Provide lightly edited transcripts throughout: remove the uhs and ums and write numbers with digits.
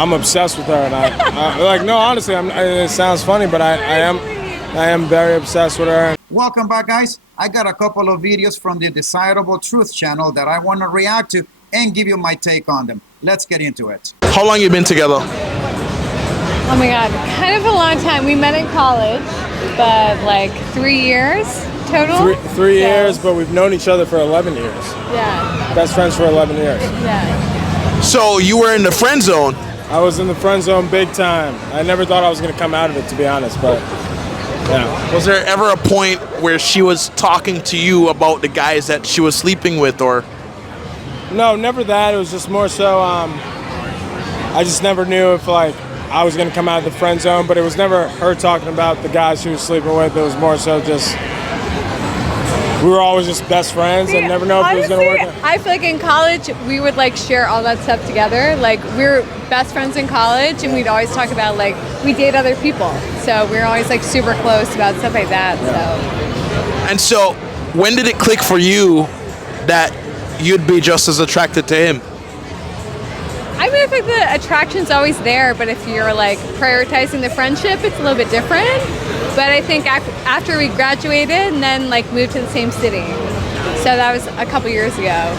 I'm obsessed with her, and like, no, honestly, it sounds funny, but I am very obsessed with her. Welcome back, guys. I got a couple of videos from the Desirable Truth channel that I want to react to and give you my take on them. Let's get into it. How long you been together? Oh my God, kind of a long time. We met in college, but like 3 years total. Three years, but we've known each other for 11 years. Yeah. Best friends for 11 years. Yeah. So you were in the friend zone. I was in the friend zone big time. I never thought I was going to come out of it, to be honest, but yeah. Was there ever a point where she was talking to you about the guys that she was sleeping with, or? No, never that. It was just more so, I just never knew if like I was going to come out of the friend zone, but it was never her talking about the guys she was sleeping with. It was more so just, we were always just best friends and never know if it was going to work out. I feel like in college, we would like share all that stuff together. Like we were best friends in college and we'd always talk about like, we date other people. So we were always like super close about stuff like that, so. And so when did it click for you that you'd be just as attracted to him? I mean, I think the attraction's always there, but if you're like prioritizing the friendship, it's a little bit different. But I think after we graduated and then like moved to the same city. So that was a couple years ago.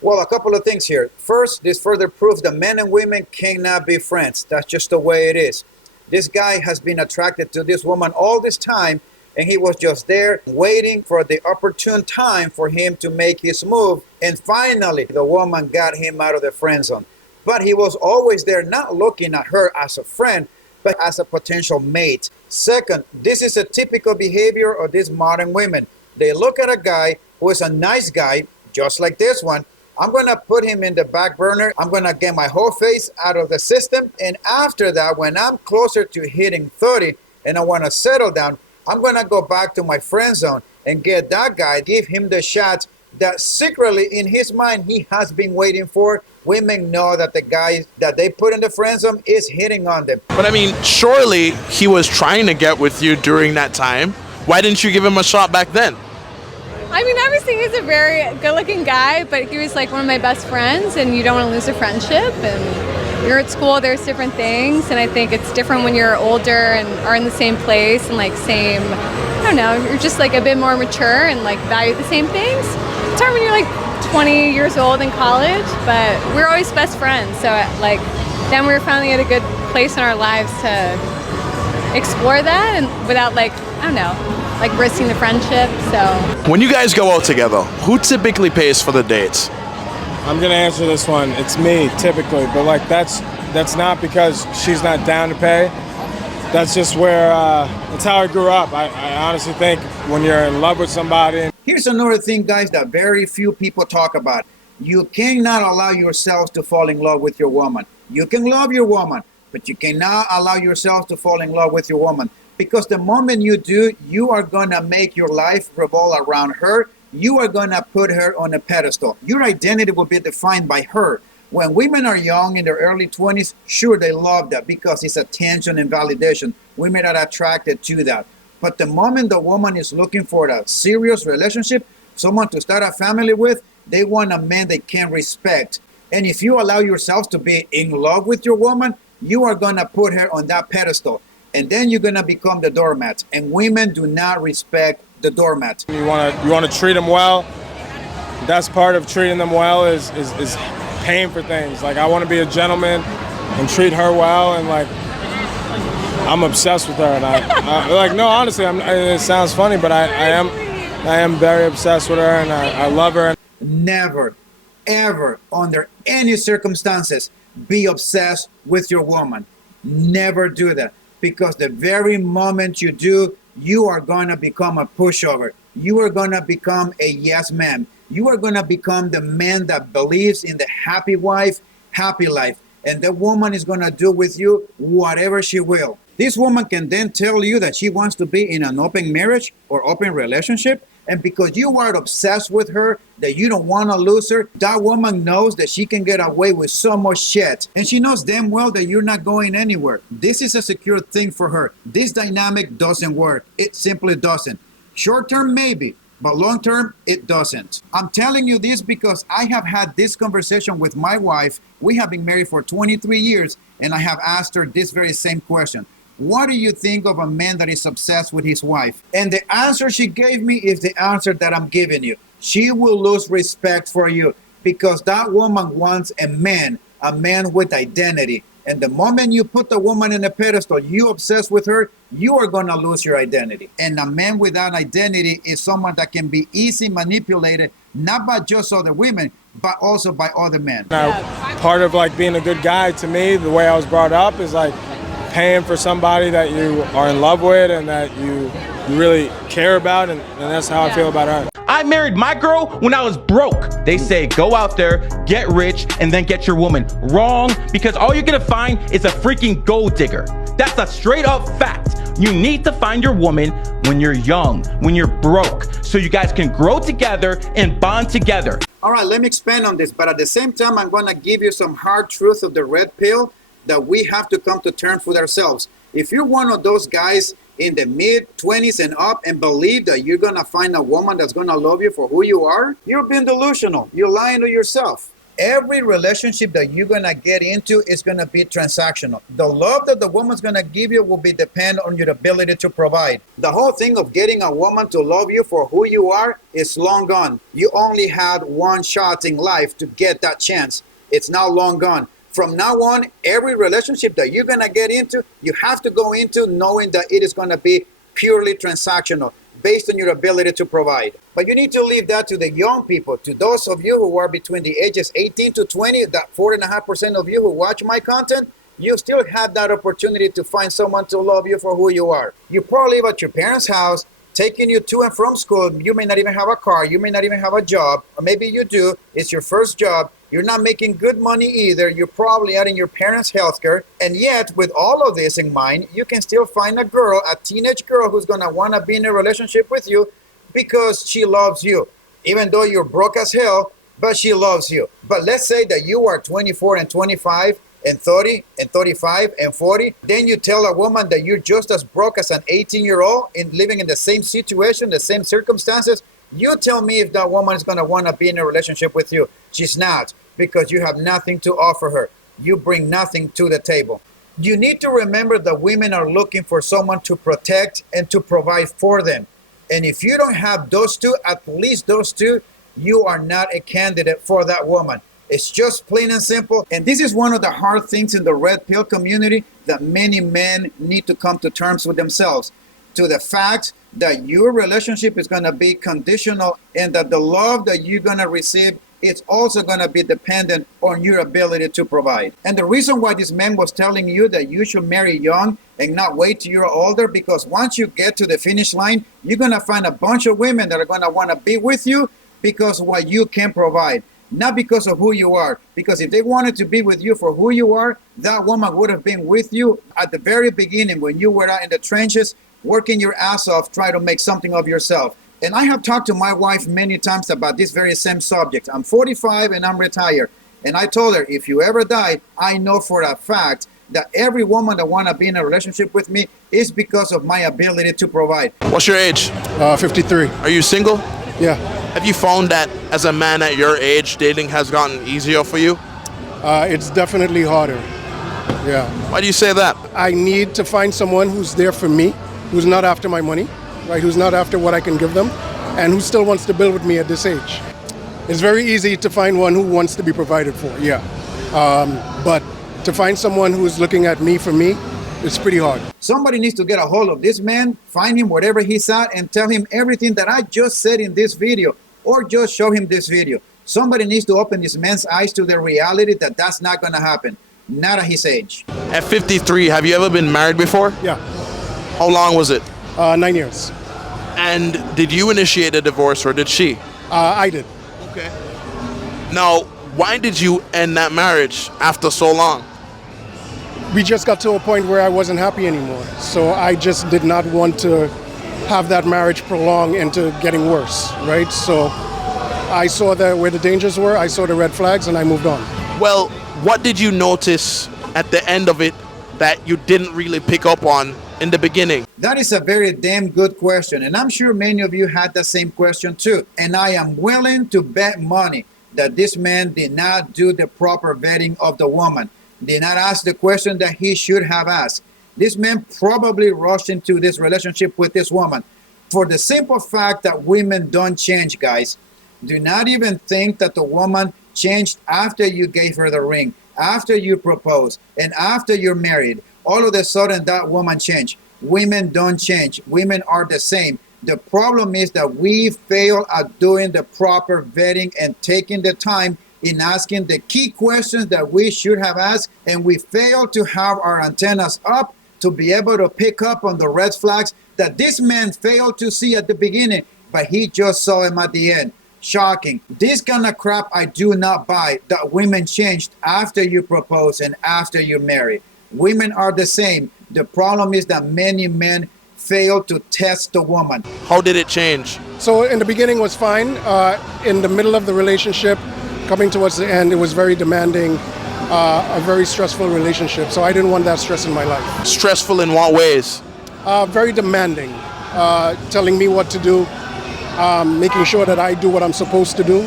Well, a couple of things here. First, this further proves that men and women cannot be friends. That's just the way it is. This guy has been attracted to this woman all this time, and he was just there waiting for the opportune time for him to make his move. And finally, the woman got him out of the friend zone. But he was always there, not looking at her as a friend, but as a potential mate. Second, this is a typical behavior of these modern women. They look at a guy who is a nice guy, just like this one. I'm going to put him in the back burner. I'm going to get my whole face out of the system. And after that, when I'm closer to hitting 30 and I want to settle down, I'm going to go back to my friend zone and get that guy, give him the shot that secretly in his mind he has been waiting for. Women know that the guy that they put in the friend zone is hitting on them. But I mean, surely he was trying to get with you during that time. Why didn't you give him a shot back then? I mean, obviously he's a very good-looking guy, but he was like one of my best friends, and you don't want to lose a friendship. And you're at school, there's different things, and I think it's different when you're older and are in the same place and like same, I don't know, you're just like a bit more mature and like value the same things. It's hard when you're like 20 years old in college, but we're always best friends. So like then we were finally at a good place in our lives to explore that and without like, I don't know, like risking the friendship. So when you guys go out together, who typically pays for the dates? I'm going to answer this one. It's me, typically, but like that's not because she's not down to pay. That's just where, that's how I grew up. I honestly think when you're in love with somebody. Here's another thing, guys, that very few people talk about. You cannot allow yourselves to fall in love with your woman. You can love your woman, but you cannot allow yourself to fall in love with your woman. Because the moment you do, you are going to make your life revolve around her. You are going to put her on a pedestal. Your identity will be defined by her. When women are young in their early 20s, sure, they love that because it's attention and validation. Women are attracted to that. But the moment the woman is looking for a serious relationship, someone to start a family with, they want a man they can respect. And if you allow yourselves to be in love with your woman, you are going to put her on that pedestal. And then you're going to become the doormat. And women do not respect the doormat. You want to treat them well. That's part of treating them well is paying for things. Like I want to be a gentleman and treat her well, and like I'm obsessed with her. And I like, no, honestly, it sounds funny, but I am very obsessed with her, and I love her. Never, ever, under any circumstances, be obsessed with your woman. Never do that, because the very moment you do, you are going to become a pushover. You are going to become a yes man. You are going to become the man that believes in the happy wife, happy life. And the woman is going to do with you whatever she will. This woman can then tell you that she wants to be in an open marriage or open relationship. And because you are obsessed with her, that you don't want to lose her, that woman knows that she can get away with so much shit. And she knows damn well that you're not going anywhere. This is a secure thing for her. This dynamic doesn't work. It simply doesn't. Short term, maybe. But long term, it doesn't. I'm telling you this because I have had this conversation with my wife. We have been married for 23 years, and I have asked her this very same question. What do you think of a man that is obsessed with his wife? And the answer she gave me is the answer that I'm giving you. She will lose respect for you because that woman wants a man with identity. And the moment you put the woman in a pedestal, you obsess with her, you are going to lose your identity. And a man without identity is someone that can be easily manipulated, not by just other women, but also by other men. Now, part of like being a good guy to me, the way I was brought up is like paying for somebody that you are in love with and that you really care about, and that's how I feel about her. I married my girl when I was broke. They say go out there, get rich, and then get your woman. Wrong, because all you're gonna find is a freaking gold digger. That's a straight up fact. You need to find your woman when you're young, when you're broke, so you guys can grow together and bond together. All right, let me expand on this, but at the same time, I'm gonna give you some hard truth of the red pill that we have to come to terms with ourselves. If you're one of those guys in the mid-20s and up and believe that you're going to find a woman that's going to love you for who you are, you're being delusional. You're lying to yourself. Every relationship that you're going to get into is going to be transactional. The love that the woman's going to give you will be dependent on your ability to provide. The whole thing of getting a woman to love you for who you are is long gone. You only had one shot in life to get that chance. It's now long gone. From now on, every relationship that you're going to get into, you have to go into knowing that it is going to be purely transactional based on your ability to provide. But you need to leave that to the young people, to those of you who are between the ages 18 to 20, that 4.5% of you who watch my content, you still have that opportunity to find someone to love you for who you are. You probably live at your parents' house, taking you to and from school. You may not even have a car. You may not even have a job. Or maybe you do. It's your first job. You're not making good money either. You're probably adding your parents' healthcare. And yet, with all of this in mind, you can still find a girl, a teenage girl, who's going to want to be in a relationship with you because she loves you. Even though you're broke as hell, but she loves you. But let's say that you are 24 and 25 and 30 and 35 and 40. Then you tell a woman that you're just as broke as an 18-year-old and living in the same situation, the same circumstances. You tell me if that woman is going to want to be in a relationship with you. She's not, because you have nothing to offer her. You bring nothing to the table. You need to remember that women are looking for someone to protect and to provide for them. And if you don't have those two, at least those two, you are not a candidate for that woman. It's just plain and simple. And this is one of the hard things in the red pill community that many men need to come to terms with themselves. To the fact that your relationship is going to be conditional and that the love that you're going to receive is also going to be dependent on your ability to provide. And the reason why this man was telling you that you should marry young and not wait till you're older, because once you get to the finish line, you're going to find a bunch of women that are going to want to be with you because of what you can provide. Not because of who you are. Because if they wanted to be with you for who you are, that woman would have been with you at the very beginning when you were out in the trenches, working your ass off, trying to make something of yourself. And I have talked to my wife many times about this very same subject. I'm 45 and I'm retired. And I told her, if you ever die, I know for a fact that every woman that want to be in a relationship with me is because of my ability to provide. What's your age? 53. Are you single? Yeah. Have you found that as a man at your age, dating has gotten easier for you? It's definitely harder. Yeah. Why do you say that? I need to find someone who's there for me, who's not after my money, right? Who's not after what I can give them, and who still wants to build with me at this age. It's very easy to find one who wants to be provided for, yeah. But to find someone who's looking at me for me, it's pretty hard. Somebody needs to get a hold of this man, find him wherever he's at, and tell him everything that I just said in this video, or just show him this video. Somebody needs to open this man's eyes to the reality that that's not going to happen, not at his age. At 53, have you ever been married before? Yeah. How long was it? 9 years. And did you initiate a divorce or did she? I did. Okay. Now, why did you end that marriage after so long? We just got to a point where I wasn't happy anymore. So I just did not want to have that marriage prolong into getting worse, right? So I saw where the dangers were, I saw the red flags, and I moved on. Well, what did you notice at the end of it that you didn't really pick up on in the beginning? That is a very damn good question, and I'm sure many of you had the same question too. And I am willing to bet money that this man did not do the proper vetting of the woman. did not ask the question that he should have asked. This man probably rushed into this relationship with this woman for the simple fact that women don't change, guys. Do not even think that the woman changed after you gave her the ring, after you proposed, and after you're married. All of a sudden, that woman changed. Women don't change. Women are the same. The problem is that we fail at doing the proper vetting and taking the time in asking the key questions that we should have asked, and we fail to have our antennas up to be able to pick up on the red flags that this man failed to see at the beginning, but he just saw him at the end. Shocking. This kind of crap I do not buy, that women changed after you propose and after you marry. Women are the same. The problem is that many men fail to test the woman. How did it change? So in the beginning was fine. In the middle of the relationship, coming towards the end, it was very demanding, a very stressful relationship. So I didn't want that stress in my life. Stressful in what ways? Very demanding, telling me what to do, making sure that I do what I'm supposed to do.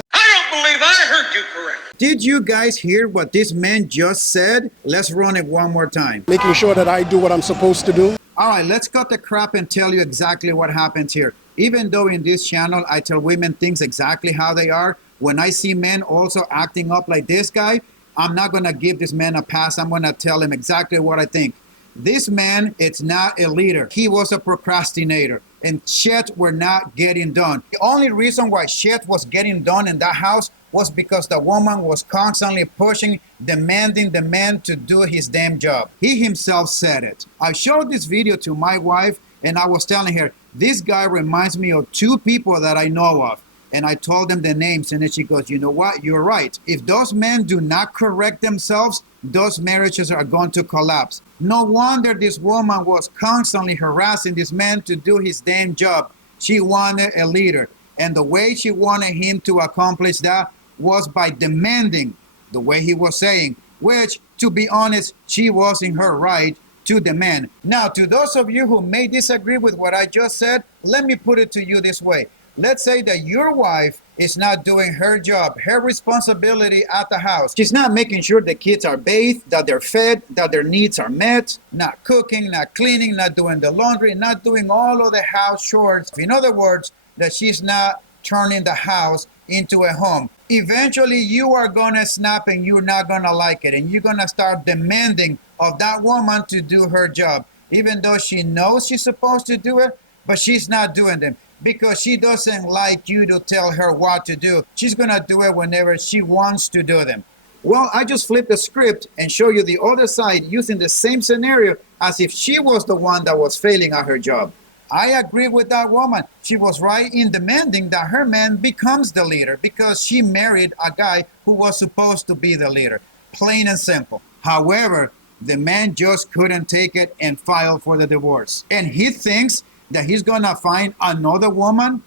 Did you guys hear what this man just said? Let's run it one more time. Making sure that I do what I'm supposed to do. All right, let's cut the crap and tell you exactly what happens here. Even though in this channel I tell women things exactly how they are, when I see men also acting up like this guy, I'm not going to give this man a pass. I'm going to tell him exactly what I think. This man, it's not a leader. He was a procrastinator, and shit were not getting done. The only reason why shit was getting done in that house was because the woman was constantly pushing, demanding the man to do his damn job. He himself said it. I showed this video to my wife, and I was telling her, this guy reminds me of two people that I know of. And I told them the names, and then she goes, you know what? You're right. If those men do not correct themselves, those marriages are going to collapse. No wonder this woman was constantly harassing this man to do his damn job. She wanted a leader. And the way she wanted him to accomplish that was by demanding the way he was saying, which, to be honest, she was in her right to demand. Now, to those of you who may disagree with what I just said, let me put it to you this way. Let's say that your wife is not doing her job, her responsibility at the house. She's not making sure the kids are bathed, that they're fed, that their needs are met, not cooking, not cleaning, not doing the laundry, not doing all of the house chores. In other words, that she's not turning the house into a home. Eventually, you are going to snap and you're not going to like it. And you're going to start demanding of that woman to do her job, even though she knows she's supposed to do it, but she's not doing them. Because she doesn't like you to tell her what to do. She's going to do it whenever she wants to do them. Well, I just flipped the script and show you the other side using the same scenario as if she was the one that was failing at her job. I agree with that woman. She was right in demanding that her man becomes the leader because she married a guy who was supposed to be the leader. Plain and simple. However, the man just couldn't take it and filed for the divorce. And he thinks that he's going to find another woman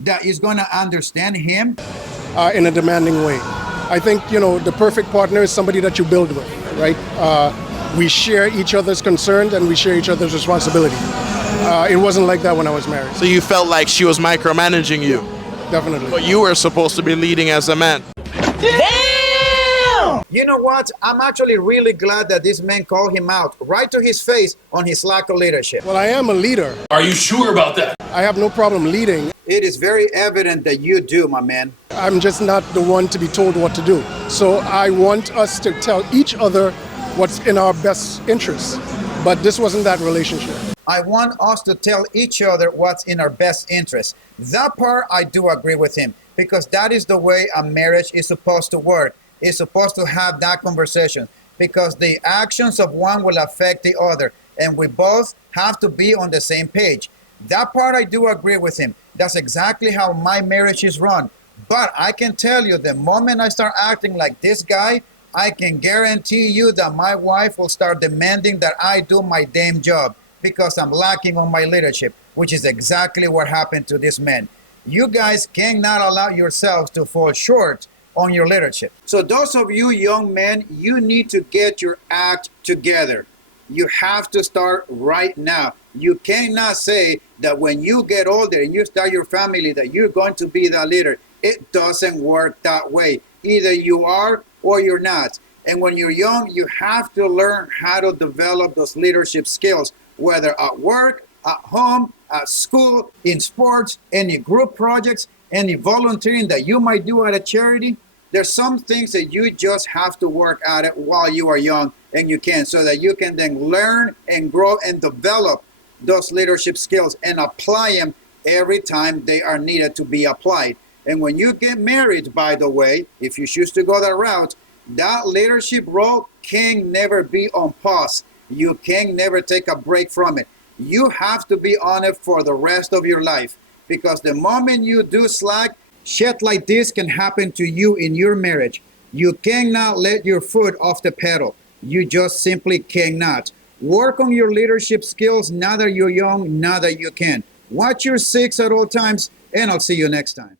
that is going to understand him In a demanding way. I think, the perfect partner is somebody that you build with, right? We share each other's concerns and we share each other's responsibility. It wasn't like that when I was married. So you felt like she was micromanaging you, Definitely. but you were supposed to be leading as a man. You know what? I'm actually really glad that this man called him out right to his face on his lack of leadership. Well, I am a leader. Are you sure about that? I have no problem leading. It is very evident that you do, my man. I'm just not the one to be told what to do. So I want us to tell each other what's in our best interest. But this wasn't that relationship. I want us to tell each other what's in our best interest. That part I do agree with him, because that is the way a marriage is supposed to work. It's supposed to have that conversation, because the actions of one will affect the other, and we both have to be on the same page. That part I do agree with him. That's exactly how my marriage is run. But I can tell you, the moment I start acting like this guy, I can guarantee you that my wife will start demanding that I do my damn job because I'm lacking on my leadership, which is exactly what happened to this man. You guys cannot allow yourselves to fall short on your leadership. So those of you young men, you need to get your act together. You have to start right now. You cannot say that when you get older and you start your family that you're going to be the leader. It doesn't work that way. Either you are or you're not. And when you're young, you have to learn how to develop those leadership skills, whether at work, at home, at school, in sports, any group projects, any volunteering that you might do at a charity. There's some things that you just have to work at it while you are young, and you can, so that you can then learn and grow and develop those leadership skills and apply them every time they are needed to be applied. And when you get married, by the way, if you choose to go that route, that leadership role can never be on pause. You can never take a break from it. You have to be on it for the rest of your life, because the moment you do slack, shit like this can happen to you in your marriage. You cannot let your foot off the pedal. You just simply cannot. Work on your leadership skills now that you're young, now that you can. Watch your six at all times, and I'll see you next time.